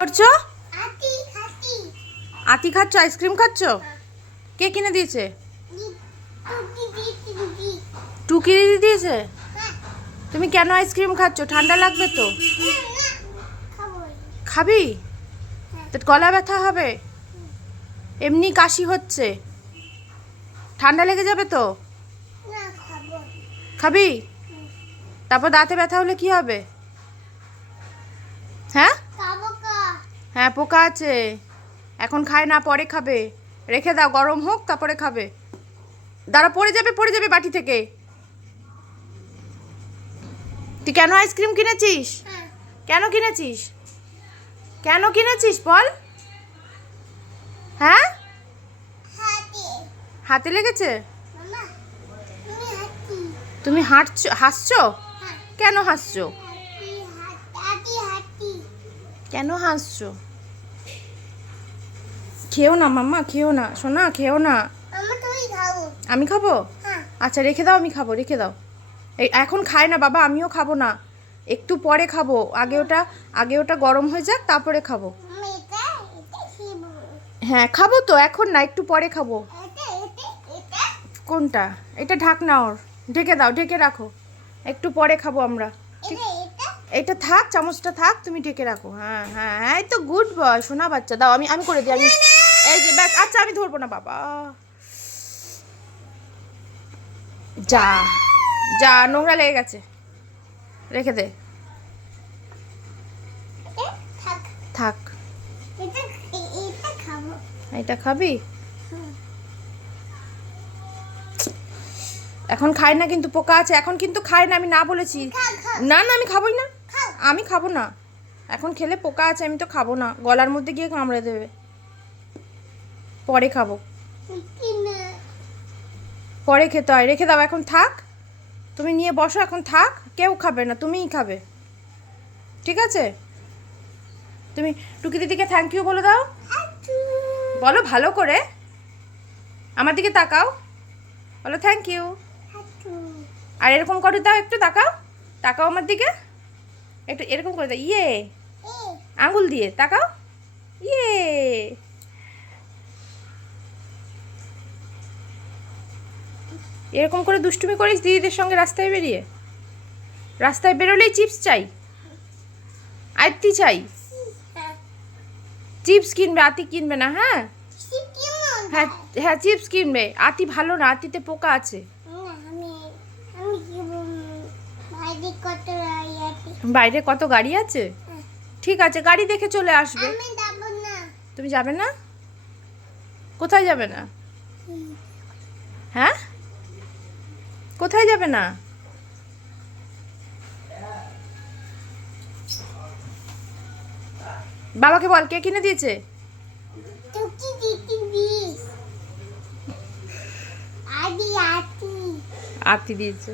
করছ আতি খাচ্ছ। আইসক্রিম খাচ্ছ? কে কিনে দিয়েছে? টুকি দিদি দিয়েছে? হ্যাঁ। তুমি কেন আইসক্রিম খাচ্ছ? ঠান্ডা লাগবে তো। খাব। খাবি? তো গলা ব্যথা হবে। এমনি কাশি হচ্ছে। ঠান্ডা লেগে যাবে তো? খাবি? তারপর দাঁতে ব্যথা হলে কি হবে? হ্যাঁ পোকা আছে। এখন খায় না পরে খাবে। রেখে দাও গরম হোক তারপরে খাবে। দাঁড়া পড়ে যাবে পড়ে যাবে বাটি থেকে। তুই কেন আইসক্রিম কিনেছিস? হ্যাঁ। কেন কিনেছিস? কেন কিনেছিস বল? হ্যাঁ? হাতে। লেগেছে? তুমি হাঁটছ। হাসছো? হ্যাঁ। কেন হাসছো? কেন হাসছো? খেও না মাম্মা খেও না সোনা খেও না। আমি খাব? হ্যাঁ। আচ্ছা রেখে দাও আমি খাব রেখে দাও। এই এখন খায় না বাবা আমিও খাব না। একটু পরে খাব। আগে ওটা আগে ওটা গরম হয়ে যাক তারপরে খাব। হ্যাঁ খাব তো এখন না একটু পরে খাব। কোনটা? এটা ঢাকনা ওর। ঢেকে দাও ঢেকে রাখো। একটু পরে খাব আমরা। এটা থাক চামচটা থাক তুমি ঢেকে রাখো। হ্যাঁ হ্যাঁ হ্যাঁ এই তো গুড বয় সোনা বাচ্চা। দাও আমি আমি করে দিই আমি এই যে ব্যাস আচ্ছা আমি ধরবো না বাবা। যা যা নোংরা লেগে গেছে। রেখে দে। থাক। এটা খাব। এখন খায় না কিন্তু পোকা আছে। এখন কিন্তু খায় না আমি না বলেছি। না না আমি খাবোই না। আমি খাব না। এখন খেলে পোকা আছে আমি তো খাব না। গলার মধ্যে গিয়ে কামড়ে দেবে। পরে খাব। পরে খেতে হয়। রেখে দাও এখন থাক। তুমি নিয়ে বসো এখন থাক। কেউ খাবে না তুমিই খাবে। ঠিক আছে? তুমি টুকি দিদিকে থ্যাংক ইউ বলে দাও। বলো ভালো করে। আমার দিকে তাকাও। বলো থ্যাংক ইউ আর এরকম করে দাও একটু তাকাও। তাকাও আমার দিকে। একটু এরকম করে দাও। ইয়ে। আঙুল দিয়ে তাকাও। ইয়ে। এরকম করে দুষ্টুমি করিস দিদিদের সঙ্গে রাস্তায় বেরিয়ে? রাস্তায় বেরোলেই চিপস চাই। আয়ত্তি চাই। চিপস কিনবে, আতি কিনবে না হ্যাঁ? হ্যাঁ হ্যাঁ চিপস কিনবে। আতি ভালো না, আতিতে পোকা আছে। বাইরে কত গাড়ি আছে? ঠিক আছে, গাড়ি দেখে চলে আসবে। তুমি যাবে না? কোথায় যাবে না? হ্যাঁ? কোথায় যাবে না? বাবাকে বল কে কিনে দিয়েছে? আতি দিয়েছে।